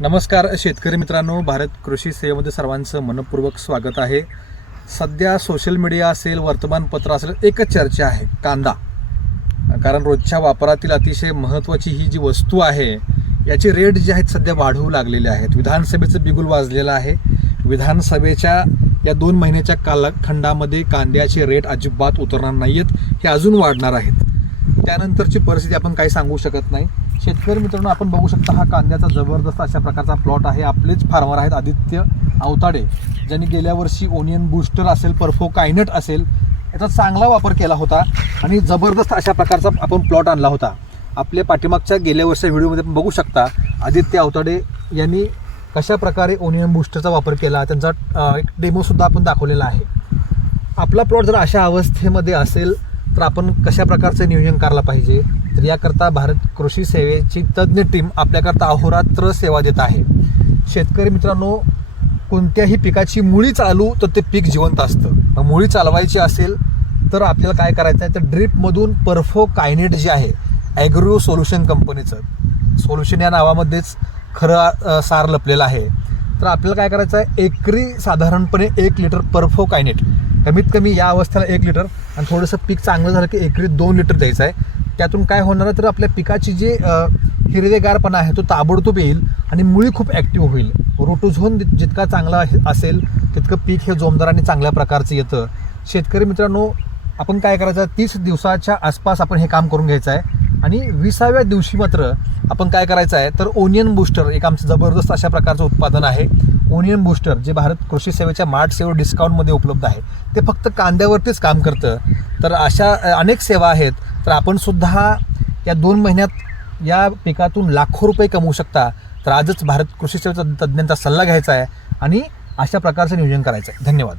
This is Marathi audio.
नमस्कार शेतकरी मित्रांनो. भारत कृषी सेवेमध्ये सर्वांचं मनपूर्वक स्वागत आहे. सध्या सोशल मीडिया असेल वर्तमानपत्र असेल एकच चर्चा आहे कांदा. कारण रोजच्या वापरातील अतिशय महत्त्वाची ही जी वस्तू आहे याचे रेट जे आहेत सध्या वाढवू लागलेले आहेत. विधानसभेचं बिगुल वाजलेलं आहे. विधानसभेच्या या दोन महिन्याच्या कालखंडामध्ये कांद्याचे रेट अजिबात उतरणार नाही आहेत हे अजून वाढणार आहेत. त्यानंतरची परिस्थिती आपण काही सांगू शकत नाही. शेतकरी मित्रांनो आपण बघू शकता हा कांद्याचा जबरदस्त अशा प्रकारचा प्लॉट आहे. आपलेच फार्मर आहेत आदित्य अवताडे ज्यांनी गेल्या वर्षी ओनियन बूस्टर असेल परफो कायनट असेल याचा चांगला वापर केला होता आणि जबरदस्त अशा प्रकारचा आपण प्लॉट आणला होता. आपल्या पाठीमागच्या गेल्या वर्षी व्हिडिओमध्ये आपण बघू शकता आदित्य अवताडे यांनी कशा प्रकारे ओनियन बूस्टरचा वापर केला त्यांचा एक डेमोसुद्धा आपण दाखवलेला आहे. आपला प्लॉट जर अशा अवस्थेमध्ये असेल तर आपण कशा प्रकारचं नियोजन करायला पाहिजे? तर याकरता भारत कृषी सेवेची तज्ज्ञ टीम आपल्याकरता अहोरात्र सेवा देत आहे. शेतकरी मित्रांनो कोणत्याही पिकाची मुळी चालू तर ते पीक जिवंत असतं. मुळी चालवायची असेल तर आपल्याला काय करायचं आहे तर ड्रीपमधून परफो कायनेट जे आहे ॲग्रो सोल्युशन कंपनीचं सोल्युशन या नावामध्येच खरं सार लपलेलं आहे. तर आपल्याला काय करायचं आहे एकरी साधारणपणे एक लिटर परफो कायनेट कमीत कमी या अवस्थेला एक लिटर आणि थोडंसं पीक चांगलं झालं की एकरी दोन लिटर द्यायचं आहे. त्यातून काय होणार तर आपल्या पिकाची जे हिरवेगारपणा आहे तो ताबडतोब येईल आणि मुळी खूप ॲक्टिव्ह होईल. रोटोझोन जितका चांगला असेल तितकं पीक हे जोमदार आणि चांगल्या प्रकारचं येतं. शेतकरी मित्रांनो आपण काय करायचं तीस दिवसाच्या आसपास आपण हे काम करून घ्यायचं आहे. आणि विसाव्या दिवशी मात्र आपण काय करायचं आहे तर ओनियन बूस्टर एक आमचं जबरदस्त अशा प्रकारचं उत्पादन आहे. ओनियन बूस्टर जे भारत कृषी सेवेच्या मार्ट सेवा डिस्काउंटमध्ये उपलब्ध आहे ते फक्त कांद्यावरतीच काम करतं. तर अशा अनेक सेवा आहेत तर आपण सुद्धा या दोन महिन्यात या पिकातून लाखो रुपये कमवू शकता. तर आजच भारत कृषी सेवेचा तज्ज्ञांचा सल्ला घ्यायचा आहे आणि अशा प्रकारचं नियोजन करायचं आहे. धन्यवाद.